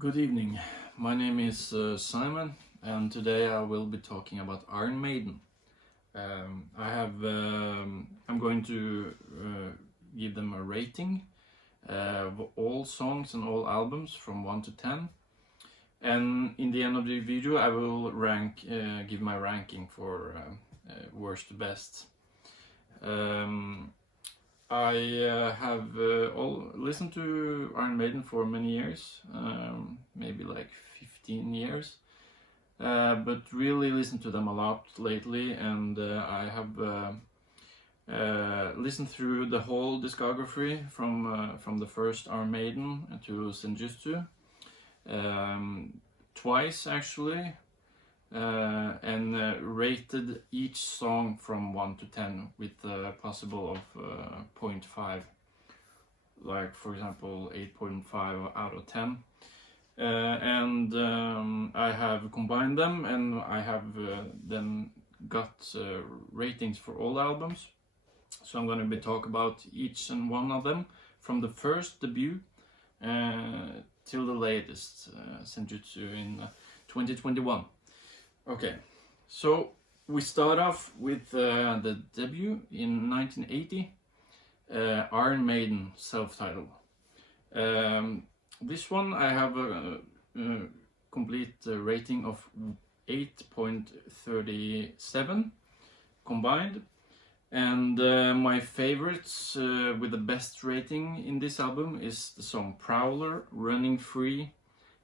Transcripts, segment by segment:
Good evening. My name is Simon, and today I will be talking about Iron Maiden. I'm going to give them a rating of all songs and all albums from 1 to 10. And in the end of the video, I will give my ranking for worst to best. I have listened to Iron Maiden for many years, maybe like 15 years, but really listened to them a lot lately, and I have listened through the whole discography from the first Iron Maiden to Senjutsu, twice actually. And rated each song from 1 to 10 with a possible of 0.5, like for example 8.5 out of 10. I have combined them, and I have then got ratings for all albums. So I'm going to be talk about each and one of them from the first debut till the latest Senjutsu in 2021. Okay, so we start off with the debut in 1980, Iron Maiden, self-titled. This one I have a complete rating of 8.37 combined, and my favorites with the best rating in this album is the song Prowler, Running Free,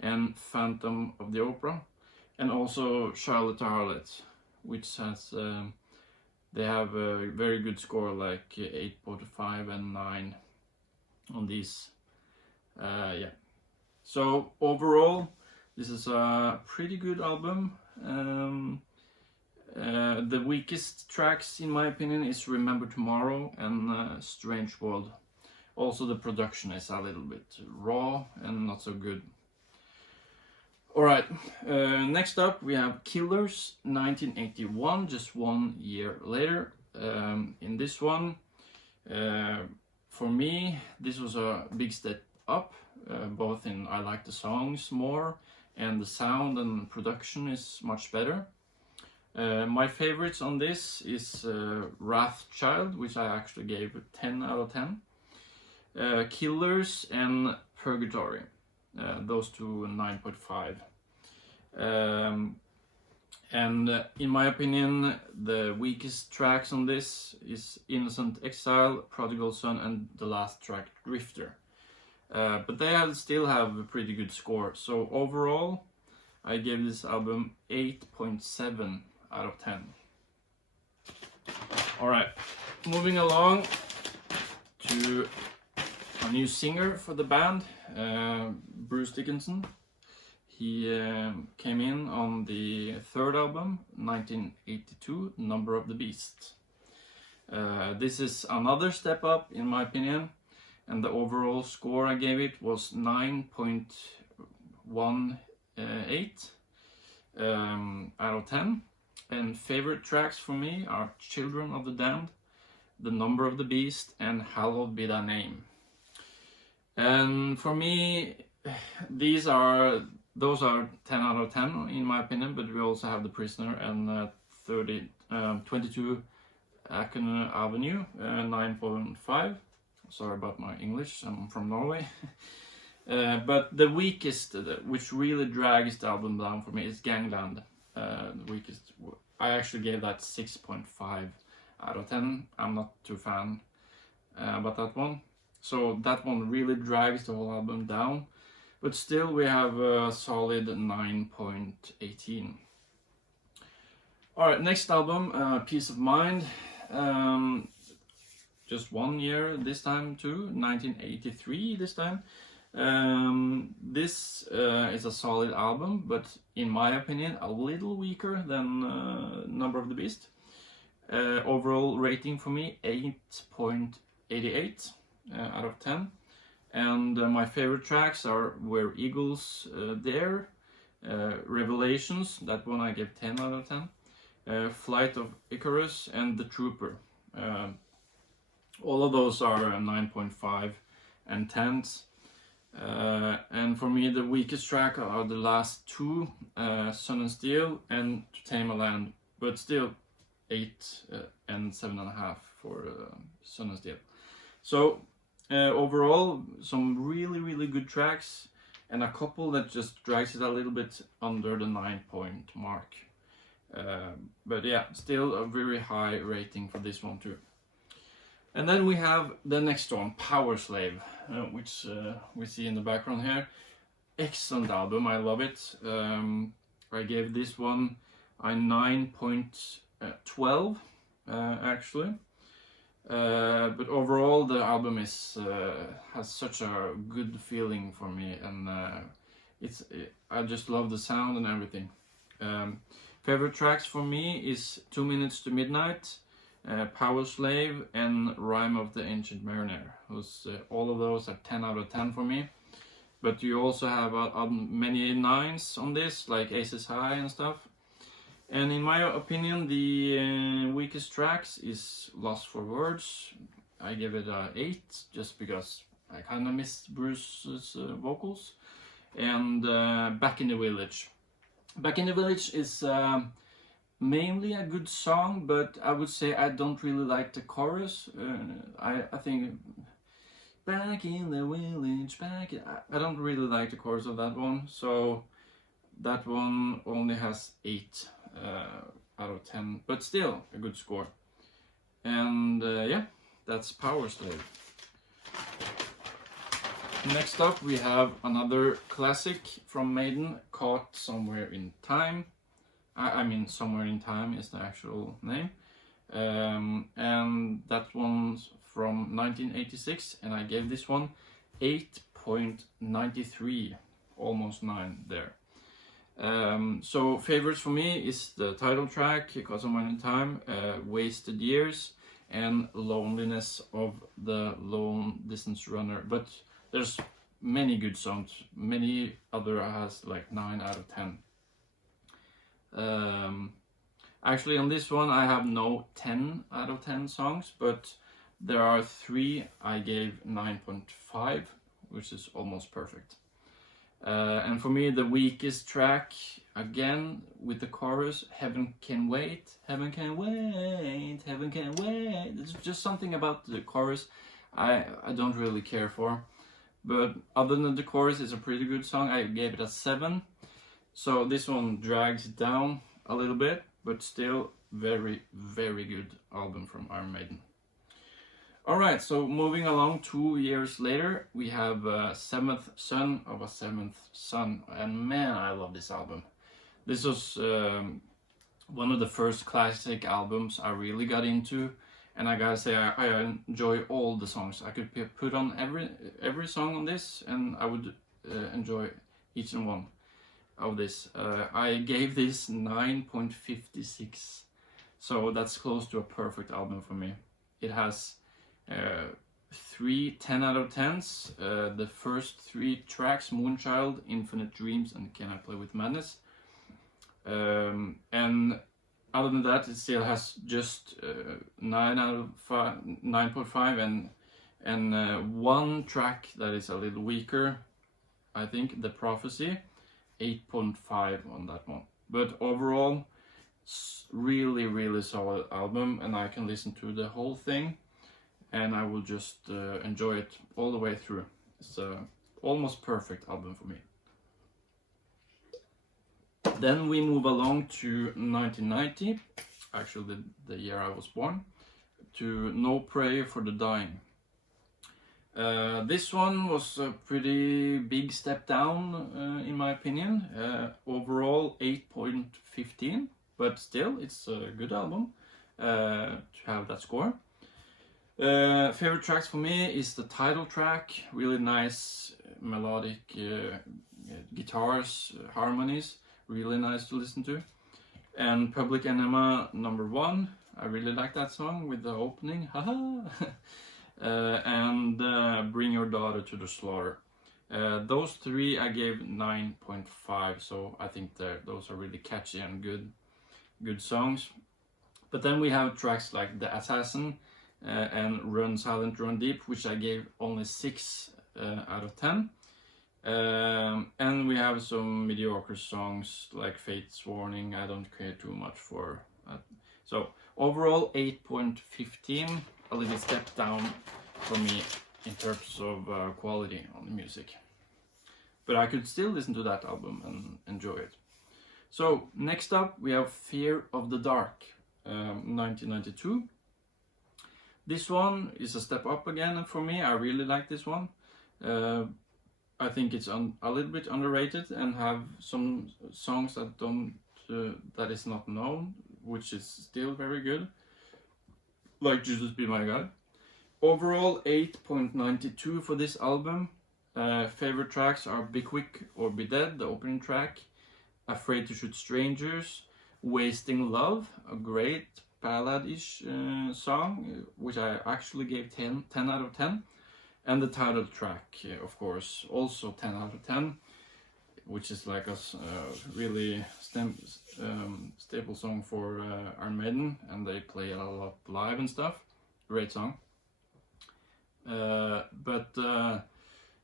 and Phantom of the Opera. And also Charlotte the Harlot, which has they have a very good score, like 8.5 and 9 on these. Yeah. So overall, this is a pretty good album. The weakest tracks, in my opinion, is Remember Tomorrow and Strange World. Also, the production is a little bit raw and not so good. Alright, next up we have Killers, 1981, just 1 year later. In this one, for me, this was a big step up, both in I like the songs more, and the sound and production is much better. My favorites on this is Wrathchild, which I actually gave 10 out of 10. Killers and Purgatory. Those two 9.5. In my opinion, the weakest tracks on this is Innocent Exile, Prodigal Son, and the last track, Drifter. But they still have a pretty good score. So overall, I gave this album 8.7 out of 10. Alright, moving along to a new singer for the band, Bruce Dickinson. He came in on the third album, 1982, Number of the Beast. This is another step up, in my opinion, and the overall score I gave it was 9.18 out of 10. And favorite tracks for me are Children of the Damned, The Number of the Beast, and Hallowed Be Thy Name. And for me, those are 10 out of 10 in my opinion, but we also have The Prisoner and 22 Aken Avenue, 9.5. Sorry about my English, I'm from Norway. But the weakest, which really drags the album down for me, is Gangland. The weakest. I actually gave that 6.5 out of 10. I'm not too fan about that one. So that one really drags the whole album down. But still we have a solid 9.18. Alright, next album, Peace of Mind. Just 1 year this time too, 1983 this time. This is a solid album, but in my opinion a little weaker than Number of the Beast. Overall rating for me 8.88 out of 10. And my favorite tracks are Where Eagles Dare, Revelations, that one I gave 10 out of 10, Flight of Icarus, and The Trooper. All of those are 9.5 and 10s. And for me, the weakest track are the last two, Sun and Steel and To Tame a Land, but still 8 and 7.5 for Sun and Steel. So overall, some really good tracks, and a couple that just drags it a little bit under the 9-point mark. But yeah, still a very high rating for this one too. And then we have the next one, Power Slave, which we see in the background here. Excellent album, I love it. I gave this one a 9.12 actually. But overall, the album is has such a good feeling for me, and I just love the sound and everything. Favorite tracks for me is 2 Minutes to Midnight, Power Slave, and Rime of the Ancient Mariner. All of those are 10 out of 10 for me. But you also have many 9s on this, like Aces High and stuff. And in my opinion, the weakest tracks is Lost for Words. I give it a 8, just because I kind of miss Bruce's vocals. And Back in the Village. Back in the Village is mainly a good song, but I would say I don't really like the chorus. I think back in the village, I don't really like the chorus of that one, so that one only has 8 out of 10, but still a good score. And yeah, that's Power Slave. Next up we have another classic from Maiden, Caught Somewhere in Time. I mean, Somewhere in Time is the actual name. And that one's from 1986, and I gave this one 8.93, almost 9 there. So favorites for me is the title track, Caught Somewhere in Time, Wasted Years, and Loneliness of the Lone Distance Runner. But there's many good songs. Many other has like 9 out of 10. Actually, on this one I have no 10 out of 10 songs, but there are 3 I gave 9.5, which is almost perfect. And for me, the weakest track, again with the chorus, Heaven Can Wait, Heaven Can Wait, Heaven Can Wait. There's just something about the chorus I don't really care for. But other than the chorus, it's a pretty good song. I gave it a 7. So this one drags it down a little bit, but still very good album from Iron Maiden. Alright, so moving along 2 years later, we have Seventh Son of a Seventh Son, and man, I love this album. This was one of the first classic albums I really got into, and I gotta say I enjoy all the songs. I could put on every song on this, and I would enjoy each and one of this. I gave this 9.56, so that's close to a perfect album for me. It has 3 10 out of 10s. The first 3 tracks, Moonchild, Infinite Dreams, and Can I Play With Madness. And other than that, it still has just 9 out of 5, 9.5, and one track that is a little weaker, I think, The Prophecy, 8.5 on that one. But overall, really solid album, and I can listen to the whole thing, and I will just enjoy it all the way through. It's a almost perfect album for me. Then we move along to 1990, actually the year I was born, to No Prayer for the Dying. This one was a pretty big step down in my opinion. Overall 8.15, but still it's a good album to have that score. Favorite tracks for me is the title track, really nice melodic guitars, harmonies, really nice to listen to. And Public Enema #1, I really like that song with the opening, haha. And Bring Your Daughter to the Slaughter. Those 3 I gave 9.5, so I think those are really catchy and good songs. But then we have tracks like The Assassin and Run Silent, Run Deep, which I gave only 6 out of 10. And we have some mediocre songs like Fate's Warning. I don't care too much for. So overall 8.15, a little step down for me in terms of quality on the music. But I could still listen to that album and enjoy it. So next up we have Fear of the Dark, 1992. This one is a step up again for me. I really like this one. I think it's a little bit underrated and have some songs that that is not known, which is still very good, like Jesus Be My God. Overall 8.92 for this album. Favorite tracks are Be Quick or Be Dead, the opening track, Afraid to Shoot Strangers, Wasting Love, a great ballad-ish song, which I actually gave 10 out of 10. And the title track, of course, also 10 out of 10, which is like a really staple song for Iron Maiden, and they play a lot live and stuff. Great song.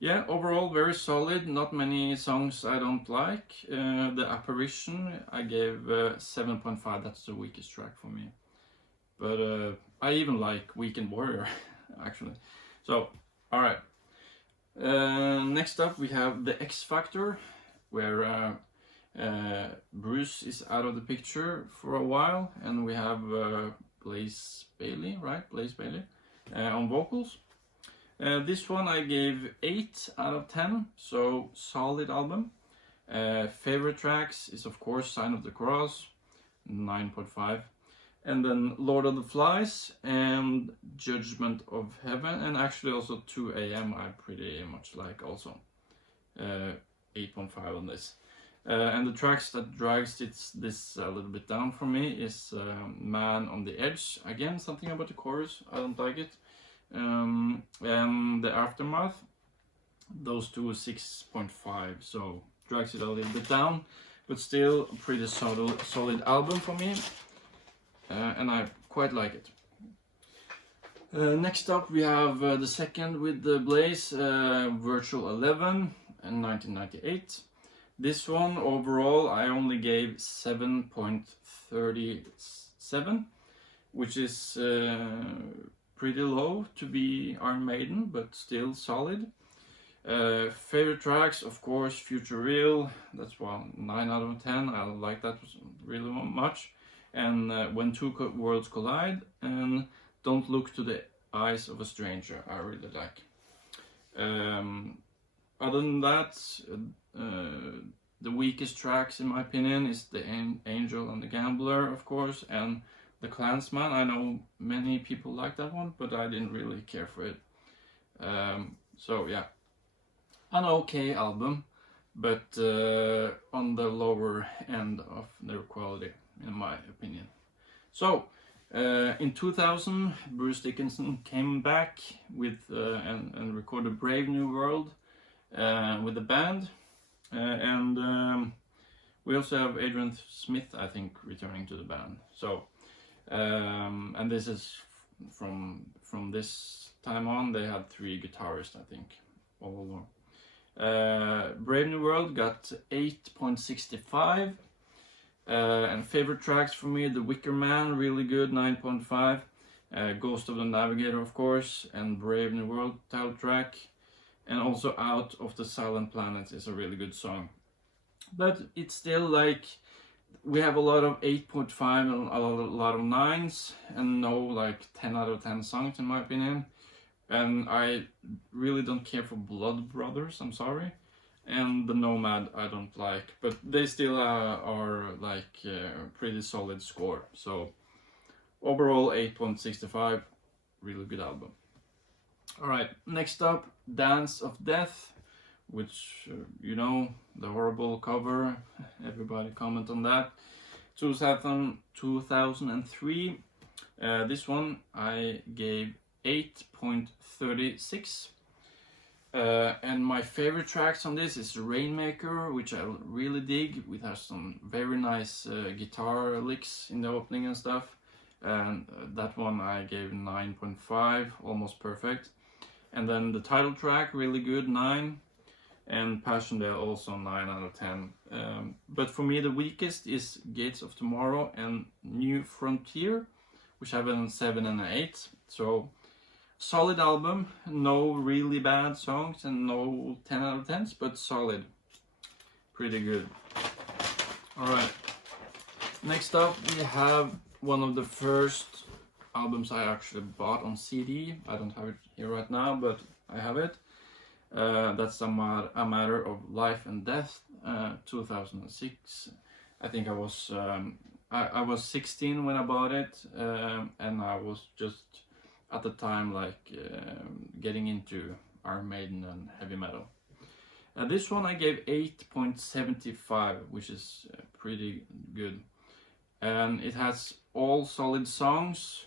Yeah, overall very solid. Not many songs I don't like. The Apparition I gave 7.5. That's the weakest track for me. But I even like Weekend Warrior, actually. So, alright. Next up we have the X Factor, where Bruce is out of the picture for a while, and we have Blaze Bayley, right? Blaze Bayley on vocals. This one I gave 8 out of 10, so solid album. Favorite tracks is of course Sign of the Cross, 9.5. And then Lord of the Flies and Judgment of Heaven, and actually also 2 AM I pretty much like also. 8.5 on this. And the tracks that drags this a little bit down for me is Man on the Edge. Again, something about the chorus, I don't like it. And the Aftermath, those two 6.5, so drags it a little bit down, but still a pretty solid album for me. And I quite like it. Next up we have the second with the Blaze, Virtual 11 in 1998. This one overall I only gave 7.37, which is pretty low to be Iron Maiden, but still solid. Favorite tracks, of course, Future Real, that's 9 out of 10, I like that really much. And When Two Worlds Collide, and Don't Look to the Eyes of a Stranger, I really like. Other than that, the weakest tracks in my opinion is The Angel and the Gambler, of course, and The Clansman. I know many people like that one, but I didn't really care for it. So yeah, an okay album, but on the lower end of their quality, in my opinion. So in 2000, Bruce Dickinson came back with and recorded Brave New World with the band, and we also have Adrian Smith, I think, returning to the band. So and this is from this time on, they had 3 guitarists, I think, all along. Brave New World got 8.65. And favorite tracks for me, The Wicker Man, really good, 9.5. Ghost of the Navigator, of course, and Brave New World title track. And also Out of the Silent Planet is a really good song. But it's still like, we have a lot of 8.5 and a lot of 9s, and no like 10 out of 10 songs in my opinion. And I really don't care for Blood Brothers, I'm sorry. And the Nomad I don't like, but they still are like pretty solid score. So overall 8.65, really good album. Alright, next up, Dance of Death, which you know, the horrible cover, everybody comment on that. 2003, this one I gave 8.36. And my favorite tracks on this is Rainmaker, which I really dig. It has some very nice guitar licks in the opening and stuff. And that one I gave 9.5, almost perfect. And then the title track, really good, 9. and Passchendaele also 9 out of 10. But for me the weakest is Gates of Tomorrow and New Frontier, which have a 7 and an 8. So solid album, no really bad songs and no 10 out of 10s, but solid, pretty good. Alright, next up we have one of the first albums I actually bought on CD. I don't have it here right now, but I have it. That's a Matter of Life and Death, 2006. I think I was 16 when I bought it, and I was just at the time like getting into Iron Maiden and heavy metal. This one I gave 8.75, which is pretty good, and it has all solid songs.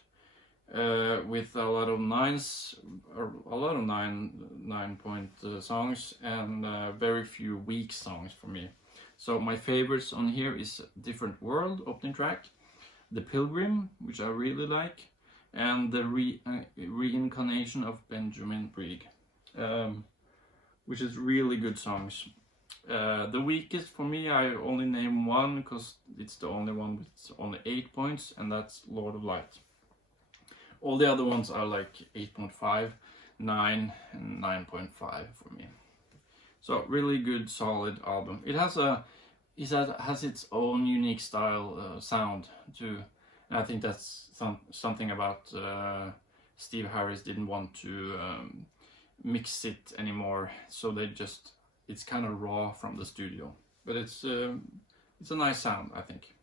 With a lot of nines, or a lot of 9-point songs, and very few weak songs for me. So my favorites on here is Different World, opening track, The Pilgrim, which I really like, and the Reincarnation of Benjamin Brigg, which is really good songs. The weakest for me, I only name one because it's the only one with only 8 points, and that's Lord of Light. All the other ones are like 8.5, 9, and 9.5 for me. So really good, solid album. It has its own unique style, sound too. And I think that's something about Steve Harris didn't want to mix it anymore. So it's kind of raw from the studio. But it's a nice sound, I think.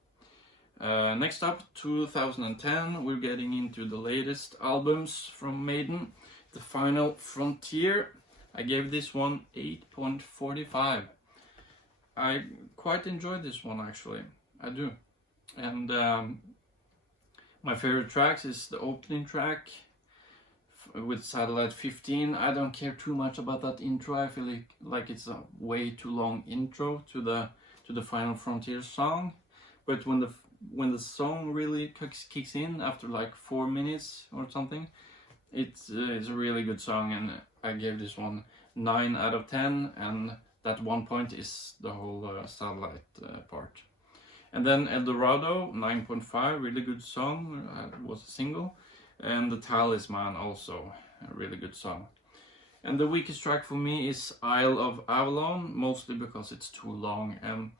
Next up, 2010, we're getting into the latest albums from Maiden, The Final Frontier. I gave this one 8.45. I quite enjoyed this one, actually. I do. And my favorite tracks is the opening track with Satellite 15. I don't care too much about that intro. I feel like it's a way too long intro to the Final Frontier song. But when the song really kicks in after like 4 minutes or something, it's a really good song, and I gave this one 9 out of 10, and that 1 point is the whole satellite part. And then El Dorado, 9.5, really good song, it was a single, and The Talisman also, a really good song. And the weakest track for me is Isle of Avalon, mostly because it's too long, and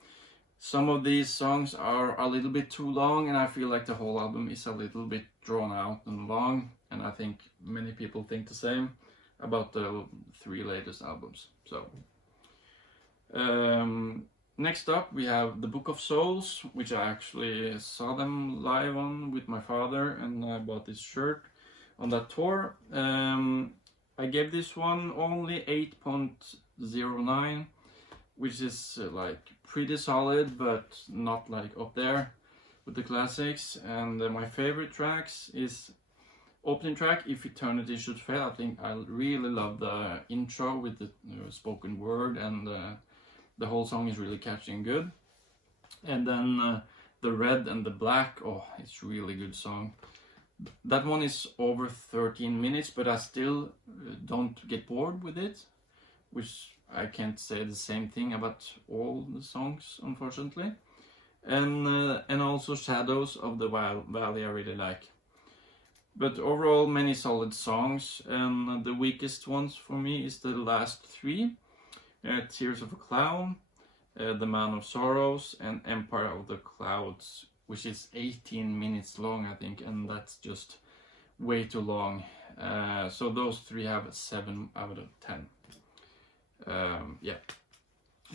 some of these songs are a little bit too long, and I feel like the whole album is a little bit drawn out and long, and I think many people think the same about the 3 latest albums. So next up we have The Book of Souls, which I actually saw them live on with my father, and I bought this shirt on that tour. I gave this one only 8.09, which is like pretty solid, but not like up there with the classics. And my favorite tracks is opening track, If Eternity Should Fail. I think I really love the intro with the spoken word, and the whole song is really catchy and good. And then The Red and the Black, oh, it's really good song. That one is over 13 minutes, but I still don't get bored with it, which I can't say the same thing about all the songs, unfortunately. And also Shadows of the Valley I really like. But overall, many solid songs, and the weakest ones for me is the last 3. Tears of a Clown, The Man of Sorrows, and Empire of the Clouds, which is 18 minutes long, I think, and that's just way too long. So those 3 have a 7 out of 10. Yeah,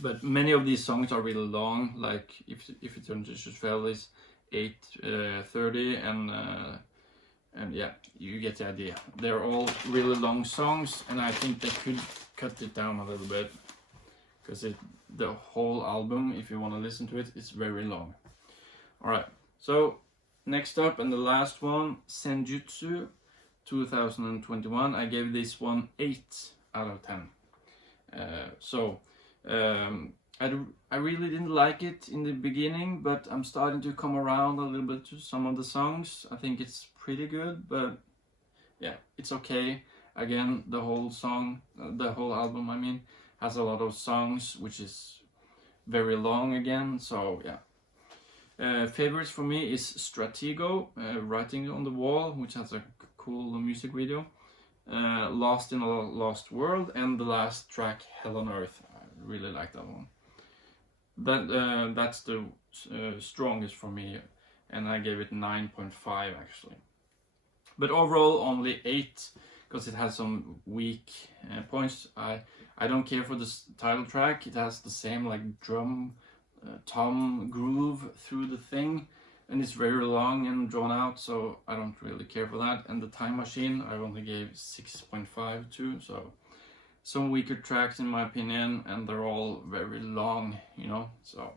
but many of these songs are really long, like If Eternity Should Fail is 8:30, and yeah, you get the idea. They're all really long songs, and I think they could cut it down a little bit, because the whole album, if you want to listen to it, is very long. Alright, so next up, and the last one, Senjutsu 2021. I gave this one 8 out of 10. I really didn't like it in the beginning, but I'm starting to come around a little bit to some of the songs. I think it's pretty good, but yeah, it's okay. Again, the whole album, I mean, has a lot of songs, which is very long again. So yeah. Favorites for me is Stratego, Writing on the Wall, which has a cool music video. Lost in a Lost World, and the last track, Hell on Earth. I really like that one. That's the strongest for me, and I gave it 9.5 actually. But overall only 8, because it has some weak points. I don't care for this title track. It has the same like drum tom groove through the thing, and it's very long and drawn out, so I don't really care for that. And the Time Machine I only gave 6.5 to, so some weaker tracks in my opinion, and they're all very long, you know. So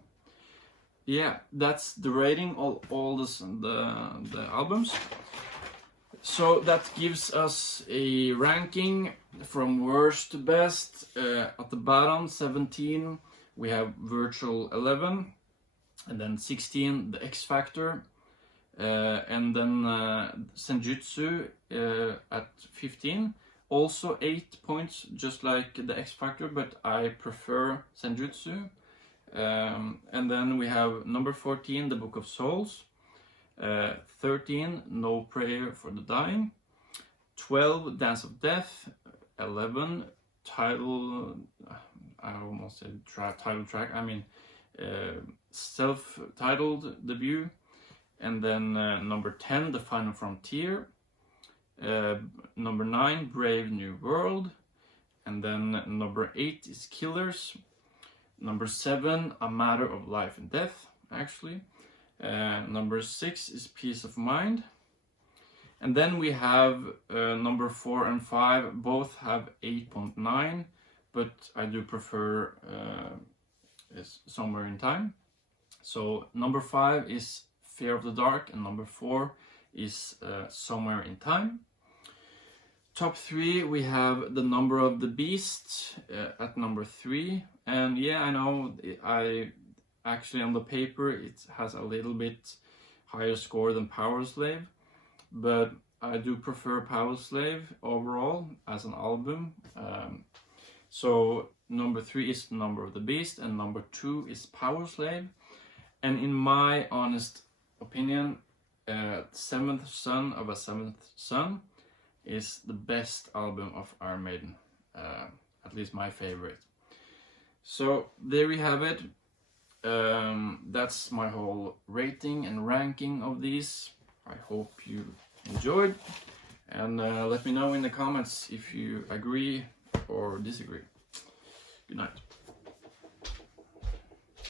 yeah, that's the rating of all the albums. So that gives us a ranking from worst to best. At the bottom, 17, we have Virtual 11, and then 16, the X Factor, and then Senjutsu at 15. Also 8 points, just like the X Factor, but I prefer Senjutsu. And then we have number 14, The Book of Souls. 13, No Prayer for the Dying. 12, Dance of Death. 11, title, I almost said title track, I mean self-titled debut. And then number 10, The Final Frontier. Number 9, Brave New World. And then number 8 is Killers. Number 7, A Matter of Life and Death, actually. Number 6 is Peace of Mind. And then we have number 4 and 5, both have 8.9, but I do prefer Somewhere in Time. So number 5 is Fear of the Dark, and number 4 is Somewhere in Time. Top 3, we have The Number of the Beast at number 3. And yeah, I know, I actually on the paper it has a little bit higher score than Power Slave, but I do prefer Power Slave overall as an album. So number 3 is Number of the Beast, and number 2 is Power Slave. And in my honest opinion, Seventh Son of a Seventh Son is the best album of Iron Maiden, at least my favorite. So there we have it. That's my whole rating and ranking of these. I hope you enjoyed, and let me know in the comments if you agree or disagree. Good night.